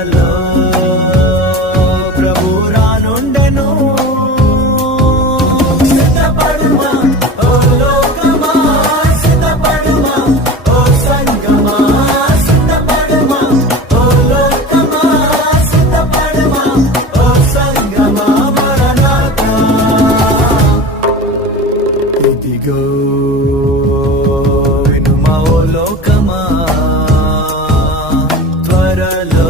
త్వరలో ప్రభు రానుండెను. సిద్ధపడుమా ఓ లోకమా, సిద్ధపడుమా ఓ సంగమా, సిద్ధపడుమా ఓ లోకమా, సిద్ధపడుమా ఓ సంగమా. మరణాతా ఇదిగో వినుమా ఓ లోకమా, త్వరలో